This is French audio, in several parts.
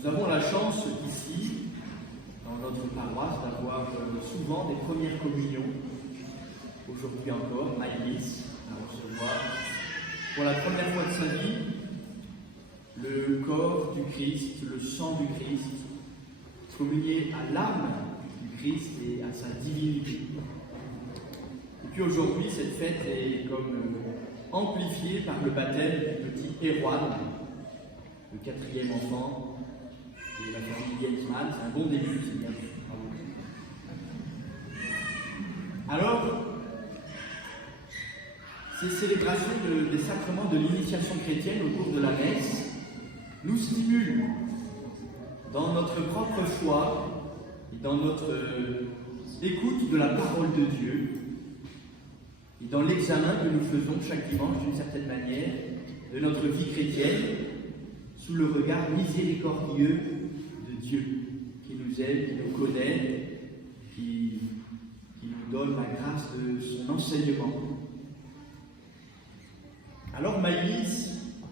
Nous avons la chance ici, dans notre paroisse, d'avoir souvent des premières communions. Aujourd'hui encore, Maïlis à recevoir pour la première fois de sa vie le corps du Christ, le sang du Christ, communié à l'âme du Christ et à sa divinité. Et puis aujourd'hui, cette fête est comme amplifiée par le baptême du petit Erwan, le 4e enfant de la famille Gensman. C'est un bon début, c'est bien. Alors, ces célébrations des sacrements de l'initiation chrétienne au cours de la messe nous stimulent dans notre propre foi et dans notre écoute de la parole de Dieu et dans l'examen que nous faisons chaque dimanche d'une certaine manière de notre vie chrétienne sous le regard miséricordieux de Dieu qui nous aime, qui nous connaît, qui nous donne la grâce de son enseignement. Alors Maïlis,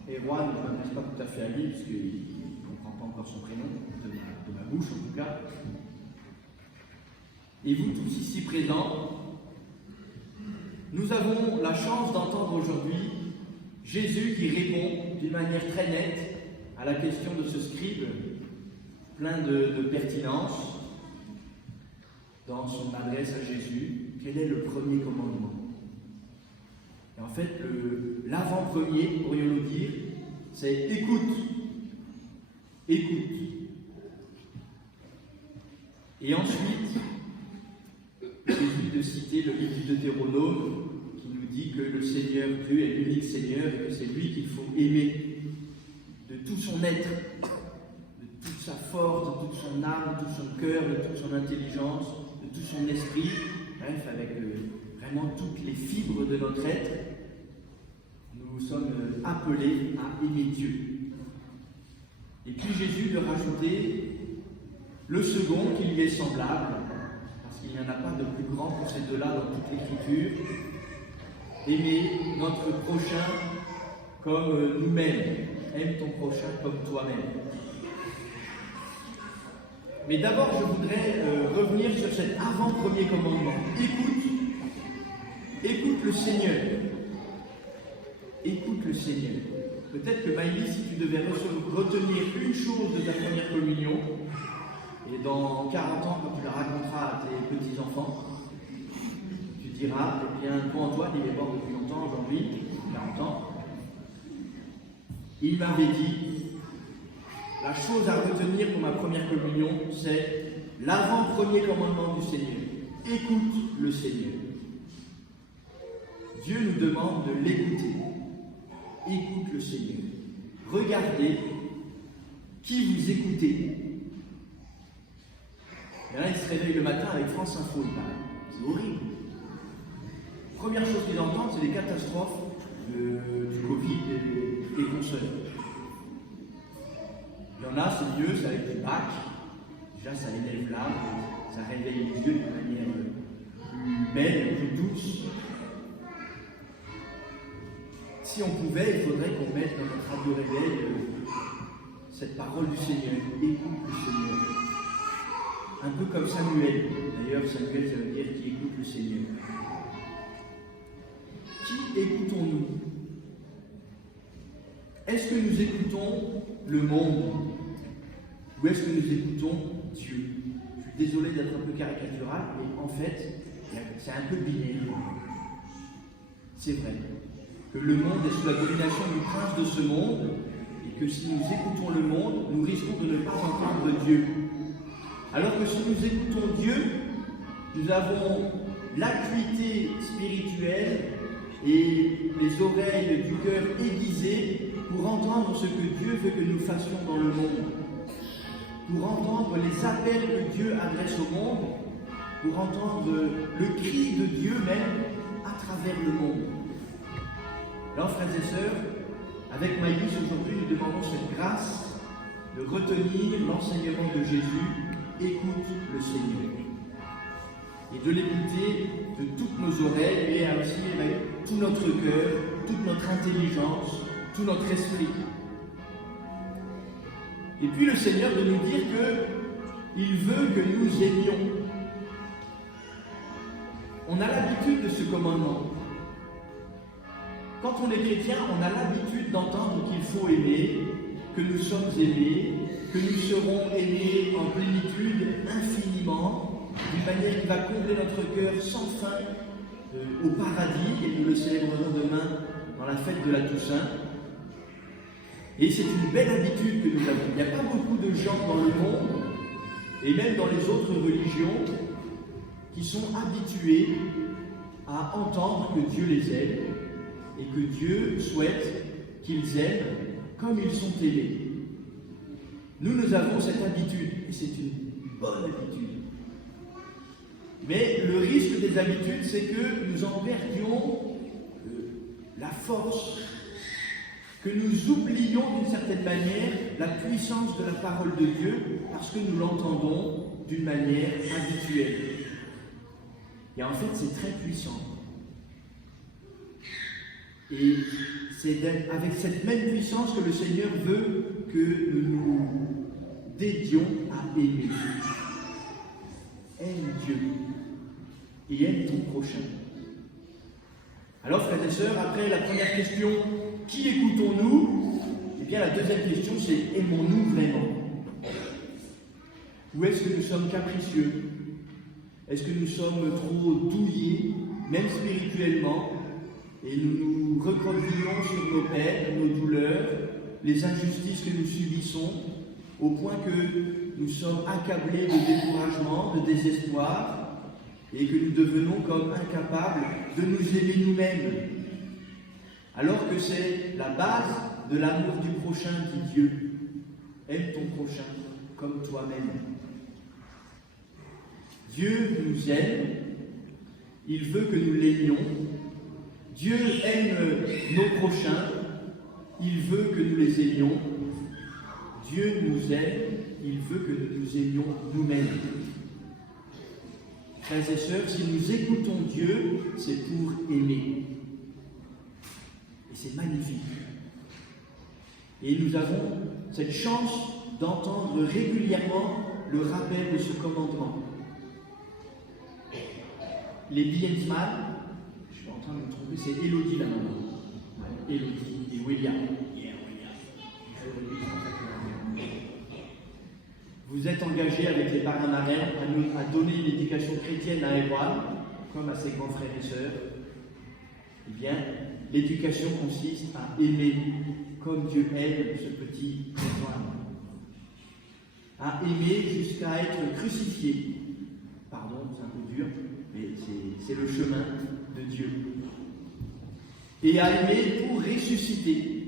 Erwan, je ne m'adresse pas tout à fait à lui, puisqu'il ne comprend pas encore son prénom, de ma bouche en tout cas. Et vous tous ici présents, nous avons la chance d'entendre aujourd'hui Jésus qui répond d'une manière très nette à la question de ce scribe, plein de pertinence, dans son adresse à Jésus. Quel est le premier commandement? Et en fait, l'avant-premier, pourrions-nous dire, c'est écoute. Écoute. Et ensuite, il suffit de citer le livre du Deutéronome qui nous dit que le Seigneur Dieu est l'unique Seigneur et que c'est lui qu'il faut aimer de tout son être, de toute sa force, de toute son âme, de tout son cœur, de toute son intelligence, de tout son esprit, bref, avec vraiment toutes les fibres de notre être. Nous sommes appelés à aimer Dieu. Et puis Jésus leur rajoutait le second qui lui est semblable, parce qu'il n'y en a pas de plus grand que ces deux-là dans toute l'Écriture. Aimer notre prochain comme nous-mêmes. Aime ton prochain comme toi-même. Mais d'abord, je voudrais revenir sur cet avant-premier commandement. Écoute le Seigneur. Écoute le Seigneur. Peut-être que Maïlis, si tu devais retenir une chose de ta première communion, et dans 40 ans, quand tu la raconteras à tes petits-enfants, tu diras, eh bien, toi Antoine, il est mort depuis longtemps aujourd'hui, 40 ans, il m'avait dit, la chose à retenir pour ma première communion, c'est l'avant-premier commandement du Seigneur. Écoute le Seigneur. Dieu nous demande de l'écouter. Écoute le Seigneur. Regardez qui vous écoutez. Et là, il se réveille le matin avec France Info, il parle. C'est horrible. Première chose qu'ils entendent, c'est les catastrophes du Covid et des consoles. Il y en a, c'est mieux, c'est avec des bacs. Déjà, ça élève l'âme, ça réveille les yeux d'une manière plus belle, plus douce. Si on pouvait, il faudrait qu'on mette dans notre radio réveil cette parole du Seigneur. Écoute le Seigneur. Un peu comme Samuel. D'ailleurs, Samuel, ça veut dire qui écoute le Seigneur. Qui écoutons-nous? Est-ce que nous écoutons le monde? Ou est-ce que nous écoutons Dieu? Je suis désolé d'être un peu caricatural, mais en fait, c'est un peu binaire. C'est vrai que le monde est sous la domination du prince de ce monde, et que si nous écoutons le monde, nous risquons de ne pas entendre Dieu. Alors que si nous écoutons Dieu, nous avons l'acuité spirituelle et les oreilles du cœur aiguisées pour entendre ce que Dieu veut que nous fassions dans le monde, pour entendre les appels que Dieu adresse au monde, pour entendre le cri de Dieu même à travers le monde. Alors, frères et sœurs, avec Maïlis, aujourd'hui, nous demandons cette grâce de retenir l'enseignement de Jésus, écoute le Seigneur, et de l'écouter de toutes nos oreilles et aussi avec tout notre cœur, toute notre intelligence, tout notre esprit. Et puis le Seigneur de nous dire qu'il veut que nous aimions. On a l'habitude de ce commandement. Quand on est chrétien, on a l'habitude d'entendre qu'il faut aimer, que nous sommes aimés, que nous serons aimés en plénitude infiniment, d'une manière qui va combler notre cœur sans fin au paradis, et nous le célébrerons demain dans la fête de la Toussaint. Et c'est une belle habitude que nous avons. Il n'y a pas beaucoup de gens dans le monde, et même dans les autres religions, qui sont habitués à entendre que Dieu les aime, et que Dieu souhaite qu'ils aiment comme ils sont aimés. Nous avons cette habitude, et c'est une bonne habitude. Mais le risque des habitudes, c'est que nous en perdions la force, que nous oublions d'une certaine manière la puissance de la parole de Dieu, parce que nous l'entendons d'une manière habituelle. Et en fait, c'est très puissant. Et c'est avec cette même puissance que le Seigneur veut que nous nous dédions à aimer. Aime Dieu et aime ton prochain. Alors, frères et sœurs, après la première question, qui écoutons-nous? Eh bien, la deuxième question, c'est aimons-nous vraiment? Ou est-ce que nous sommes capricieux? Est-ce que nous sommes trop douillés, même spirituellement, et nous nous recroquevillons sur nos peines, nos douleurs, les injustices que nous subissons, au point que nous sommes accablés de découragement, de désespoir, et que nous devenons comme incapables de nous aimer nous-mêmes, alors que c'est la base de l'amour du prochain, dit Dieu. Aime ton prochain comme toi-même. Dieu nous aime, il veut que nous l'aimions. Dieu aime nos prochains, il veut que nous les aimions. Dieu nous aime, il veut que nous nous aimions nous-mêmes. Frères et sœurs, si nous écoutons Dieu, c'est pour aimer. Et c'est magnifique. Et nous avons cette chance d'entendre régulièrement le rappel de ce commandement. Les Biensman, je suis en train de me tromper, c'est Élodie là maintenant. Élodie et William. Vous êtes engagés avec les parrains marraines à donner une éducation chrétienne à Erwan, comme à ses grands frères et sœurs. Eh bien, l'éducation consiste à aimer comme Dieu aime ce petit Erwan. À aimer jusqu'à être crucifié. Pardon, c'est un peu dur, mais c'est le chemin de Dieu. Et à aimer pour ressusciter,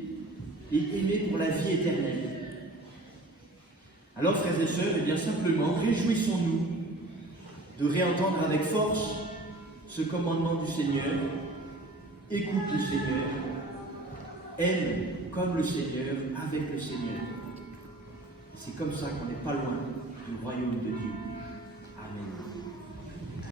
et aimer pour la vie éternelle. Alors, frères et sœurs, eh bien simplement, réjouissons-nous de réentendre avec force ce commandement du Seigneur. Écoute le Seigneur, aime comme le Seigneur, avec le Seigneur. C'est comme ça qu'on n'est pas loin du royaume de Dieu.